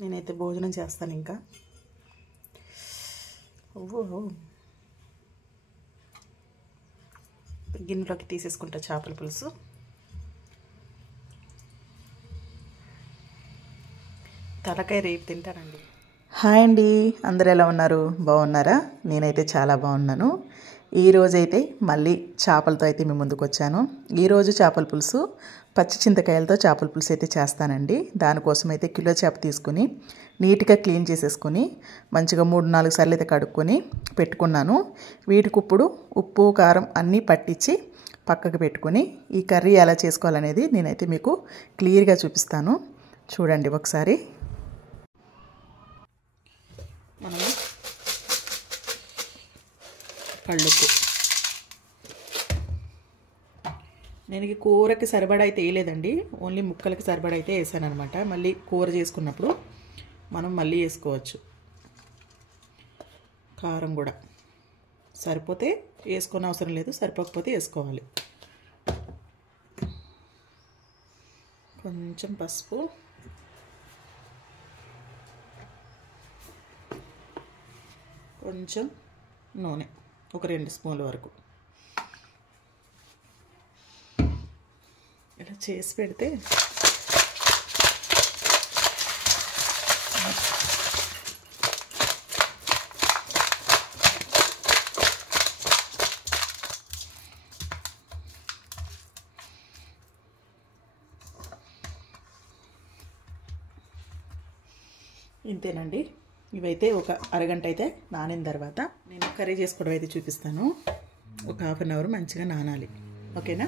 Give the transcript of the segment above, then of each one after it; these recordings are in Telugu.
నేనైతే భోజనం చేస్తాను ఇంకా. ఓహో, గిన్నెలోకి తీసేసుకుంటా చేపల పులుసు. తలకాయ రేపు తింటానండి. హాయ్ అండి, అందరు ఎలా ఉన్నారు? బాగున్నారా? నేనైతే చాలా బాగున్నాను. ఈరోజైతే మళ్ళీ చేపలతో అయితే మీ ముందుకు వచ్చాను. ఈరోజు చేపల పులుసు పచ్చి చింతకాయలతో చేపల పులుసు అయితే చేస్తానండి. దానికోసం అయితే కిలో చేప తీసుకుని నీట్గా క్లీన్ చేసేసుకుని మంచిగా 3-4 సార్లు అయితే కడుక్కొని పెట్టుకున్నాను. వీటికి ఇప్పుడు ఉప్పు కారం అన్నీ పట్టించి పక్కకు పెట్టుకుని ఈ కర్రీ ఎలా చేసుకోవాలనేది నేనైతే మీకు క్లియర్గా చూపిస్తాను. చూడండి ఒకసారి. మనము కళ్ళుప్పు, నేను ఈ కూరకి సరిపడా అయితే వేయలేదండి, ఓన్లీ ముక్కలకి సరిపడా అయితే వేసాను అనమాట. మళ్ళీ కూర చేసుకున్నప్పుడు మనం మళ్ళీ వేసుకోవచ్చు. కారం కూడా సరిపోతే వేసుకొని అవసరం లేదు, సరిపోకపోతే వేసుకోవాలి. కొంచెం పసుపు, కొంచెం నూనె, ఒక 2 స్పూన్ల వరకు. ఇలా చేసి పెడితే ఇంతేనండి. ఇవైతే ఒక అరగంట అయితే నానిన తర్వాత నేను కర్రీ చేసుకోవడం అయితే చూపిస్తాను. ఒక 1/2 అవర్ మంచిగా నానాలి, ఓకేనా?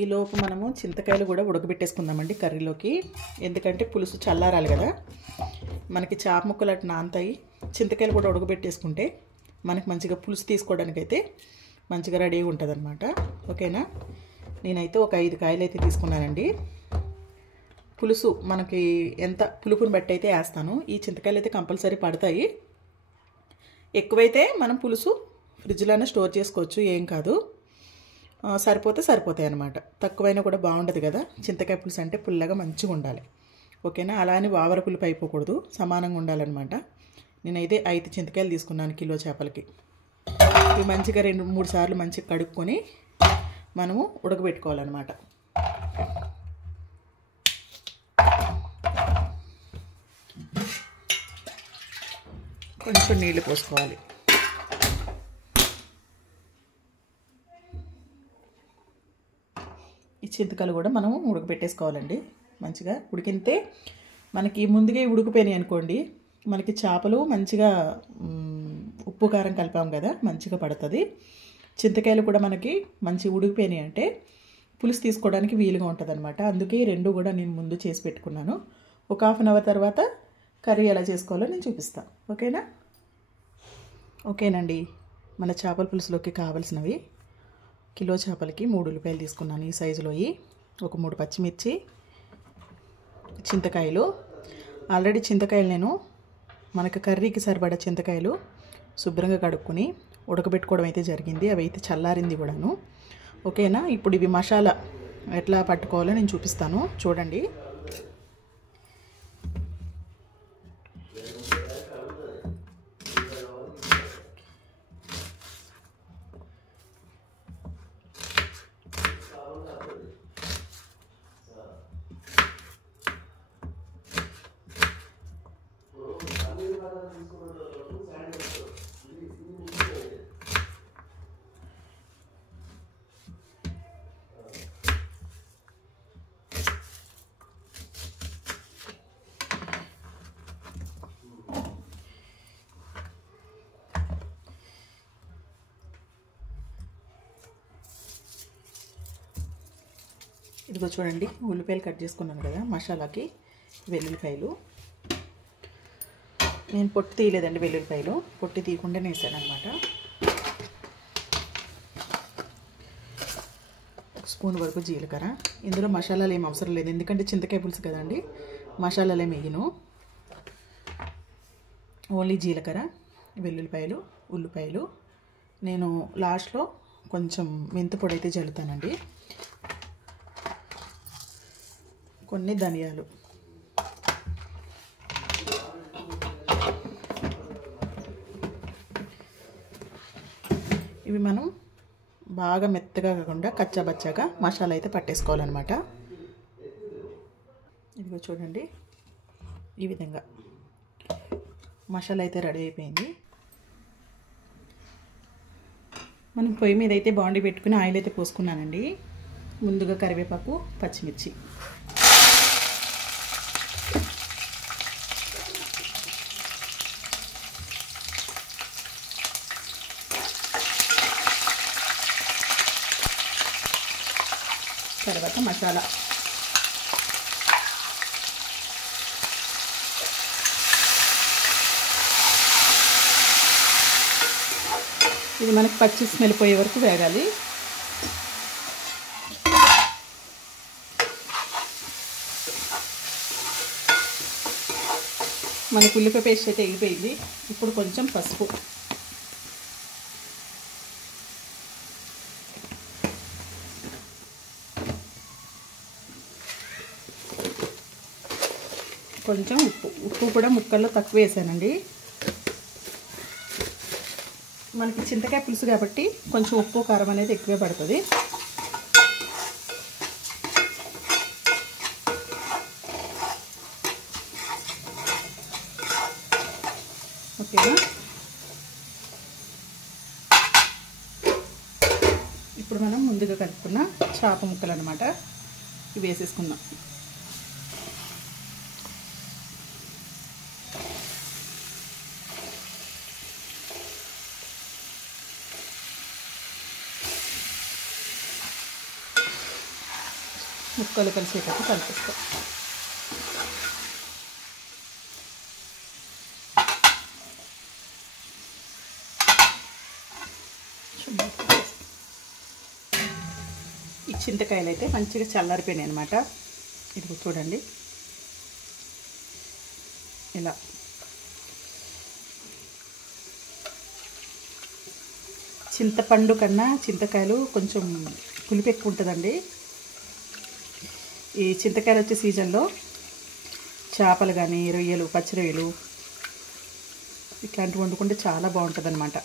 ఈలోపు మనము చింతకాయలు కూడా ఉడకబెట్టేసుకుందామండి కర్రీలోకి. ఎందుకంటే పులుసు చల్లారాలి కదా, మనకి చేప ముక్కలు అటు నానతాయి. చింతకాయలు కూడా ఉడకబెట్టేసుకుంటే మనకి మంచిగా పులుసు తీసుకోవడానికి అయితే మంచిగా రెడీగా ఉంటుంది అనమాట, ఓకేనా? నేనైతే ఒక 5 కాయలు అయితే తీసుకున్నానండి. పులుసు మనకి ఎంత పులుపుని బట్టి అయితే వేస్తాను. ఈ చింతకాయలు అయితే కంపల్సరీ పడతాయి. ఎక్కువైతే మనం పులుసు ఫ్రిడ్జ్లోనే స్టోర్ చేసుకోవచ్చు, ఏం కాదు. సరిపోతే సరిపోతాయి అన్నమాట. తక్కువైనా కూడా బాగుండదు కదా, చింతకాయ పులుసు అంటే పుల్లగా మంచిగా ఉండాలి, ఓకేనా? అలా అని వావర పులుపు అయిపోకూడదు, సమానంగా ఉండాలన్నమాట. నేనైతే 5 చింతకాయలు తీసుకున్నాను కిలో చేపలకి. ఇవి మంచిగా 2-3 సార్లు మంచిగా కడుక్కొని మనము ఉడకబెట్టుకోవాలన్నమాట. కొంచెం నీళ్ళు పోసుకోవాలి. ఈ చింతకాయలు కూడా మనము ఉడకబెట్టేసుకోవాలండి. మంచిగా ఉడికితే మనకి ముందుగా ఉడికిపోయినాయి అనుకోండి, మనకి చేపలు మంచిగా ఉప్పు కారం కలిపాం కదా, మంచిగా పడుతుంది. చింతకాయలు కూడా మనకి మంచిగా ఉడికిపోయినాయి అంటే పులుసు తీసుకోవడానికి వీలుగా ఉంటుంది అనమాట. అందుకే 2 కూడా నేను ముందు చేసి పెట్టుకున్నాను. ఒక 1/2 అవర్ తర్వాత కర్రీ ఎలా చేసుకోవాలో నేను చూపిస్తాను, ఓకేనా? ఓకేనండి. మన చేపల పులుసులోకి కావాల్సినవి కిలో చేపలకి 3 ఉల్లిపాయలు తీసుకున్నాను ఈ సైజులోవి, ఒక 3 పచ్చిమిర్చి, చింతకాయలు. ఆల్రెడీ చింతకాయలు నేను మనకు కర్రీకి సరిపడా చింతకాయలు శుభ్రంగా కడుక్కొని ఉడకబెట్టుకోవడం అయితే జరిగింది. అవి అయితే చల్లారింది కూడాను, ఓకేనా? ఇప్పుడు ఇవి మసాలా ఎట్లా పట్టుకోవాలో నేను చూపిస్తాను, చూడండి. ఇదిగో చూడండి, ఉల్లిపాయలు కట్ చేసుకున్నాను కదా మసాలాకి. వెల్లుల్లిపాయలు నేను పొట్టు తీయలేదండి, వెల్లుల్లిపాయలు పొట్టు తీయకుండానే వేసాను అనమాట. 1 స్పూన్ వరకు జీలకర్ర. ఇందులో మసాలాలు ఏం అవసరం లేదు, ఎందుకంటే చింతకాయ పులుసు కదండి, మసాలాలు ఏమి వేయను. ఓన్లీ జీలకర్ర, వెల్లుల్లిపాయలు, ఉల్లిపాయలు. నేను లాస్ట్లో కొంచెం మెంతిపొడి అయితే జల్లుతానండి. కొన్ని ధనియాలు, ఇవి మనం బాగా మెత్తగా కాకుండా కచ్చాబచ్చాగా మసాలా అయితే పట్టేసుకోవాలన్నమాట. ఇదిగో చూడండి, ఈ విధంగా మసాలా అయితే రెడీ అయిపోయింది. మనం పొయ్యి మీద అయితే బాండి పెట్టుకుని ఆయిల్ అయితే పోసుకున్నానండి. ముందుగా కరివేపాకు, పచ్చిమిర్చి, తర్వాత మసాలా, ఇది మనకి పచ్చి స్మెల్ పోయే వరకు వేగాలి. మనకు ఉల్లిపాయ పేస్ట్ అయితే ఎగిపోయింది. ఇప్పుడు కొంచెం పసుపు, కొంచెం ఉప్పు కూడా ముక్కల్లో తక్కువ వేసానండి. మనకి చింతకాయ పులుసు కాబట్టి కొంచెం ఉప్పు కారం అనేది ఎక్కువే పడుతుంది. ఓకేనా? ఇప్పుడు మనం ముందుగా కలుపుకున్న చేప ముక్కలు అన్నమాట ఇవి వేసేసుకుందాం. ముక్కలు కలిసేటట్టు కలిపిస్తాం. ఈ చింతకాయలు అయితే మంచిగా చల్లారిపోయినాయి అన్నమాట. ఇది చూడండి, ఇలా చింతపండు కన్నా చింతకాయలు కొంచెం పులుపు ఎక్కువ ఉంటుందండి. ఈ చింతకాయలు వచ్చే సీజన్లో చేపలు కానీ, రొయ్యలు, పచ్చి రొయ్యలు ఇట్లాంటివి వండుకుంటే చాలా బాగుంటుంది అన్నమాట.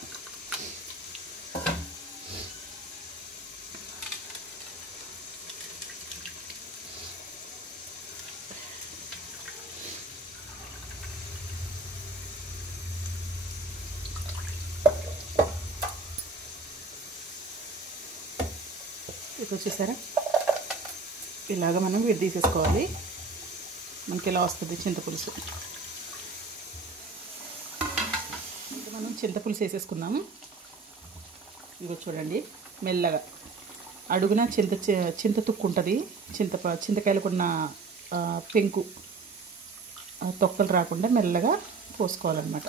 ఇప్పుడు చూసారా, ఇలాగ మనం విడి తీసేసుకోవాలి. మనకి ఇలా వస్తుంది చింతపులుసు. మనం చింతపులుసు వేసేసుకుందాము. ఇదిగో చూడండి, మెల్లగా అడుగున చింత తుక్కు ఉంటుంది. చింతకాయలకున్న పెంకు తొక్కలు రాకుండా మెల్లగా పోసుకోవాలన్నమాట.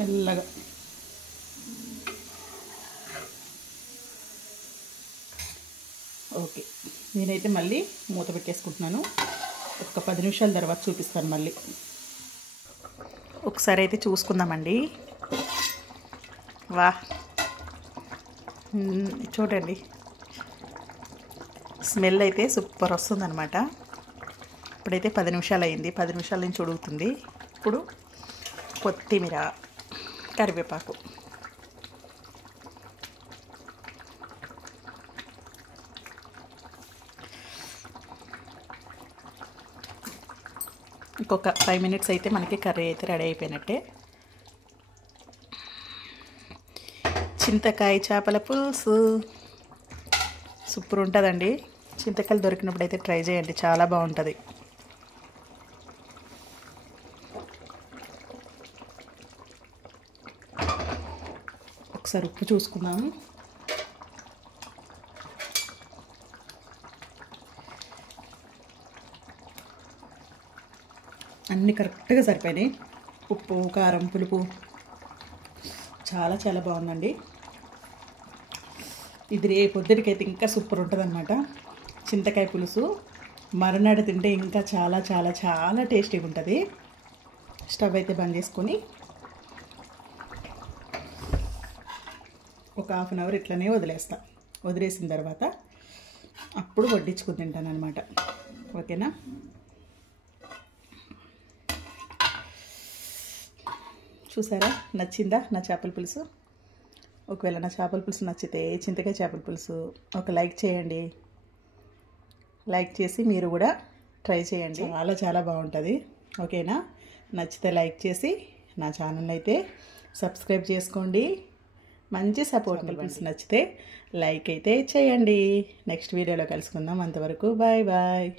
మెల్లగా ఓకే, నేనైతే మళ్ళీ మూత పెట్టేసుకుంటున్నాను. ఒక 10 నిమిషాల తర్వాత చూపిస్తాను మళ్ళీ. ఒకసారి అయితే చూసుకుందామండి. వా, చూడండి, స్మెల్ అయితే సూపర్ వస్తుందన్నమాట. ఇప్పుడైతే 10 నిమిషాలు అయింది. 10 నిమిషాల నుంచి ఉడుకుతుంది. ఇప్పుడు కొత్తిమీర, కరివేపాకు, ఇంకొక 5 మినిట్స్ అయితే మనకి కర్రీ అయితే రెడీ అయిపోయినట్టే. చింతకాయ చేపల పులుసు సూపర్ ఉంటుందండి. చింతకాయలు దొరికినప్పుడు అయితే ట్రై చేయండి, చాలా బాగుంటుంది. ఒకసారి ఉప్పు చూసుకుందాము. అన్నీ కరెక్ట్గా సరిపోయినాయి. ఉప్పు, కారం, పులుపు చాలా చాలా బాగుందండి. ఇది రేపు పొద్దుటికైతే ఇంకా సూపర్ ఉంటుంది అన్నమాట. చింతకాయ పులుసు మరునాడు తింటే ఇంకా చాలా చాలా చాలా టేస్టీగా ఉంటుంది. స్టవ్ అయితే బంద్ చేసుకొని ఒక 1/2 అవర్ ఇట్లనే వదిలేస్తా. వదిలేసిన తర్వాత అప్పుడు వడ్డించుకుని తింటాను అనమాట. ఓకేనా? చూసారా, నచ్చిందా నా చేపల పులుసు? ఒకవేళ నా చేపల పులుసు నచ్చితే చింతకాయ చేపల పులుసు ఒక లైక్ చేయండి. లైక్ చేసి మీరు కూడా ట్రై చేయండి, చాలా చాలా బాగుంటుంది. ఓకేనా? నచ్చితే లైక్ చేసి నా ఛానల్ అయితే సబ్స్క్రైబ్ చేసుకోండి. మంచి సపోర్ట్ నచ్చితే లైక్ అయితే చేయండి. నెక్స్ట్ వీడియోలో కలుసుకుందాం. అంతవరకు బాయ్ బాయ్.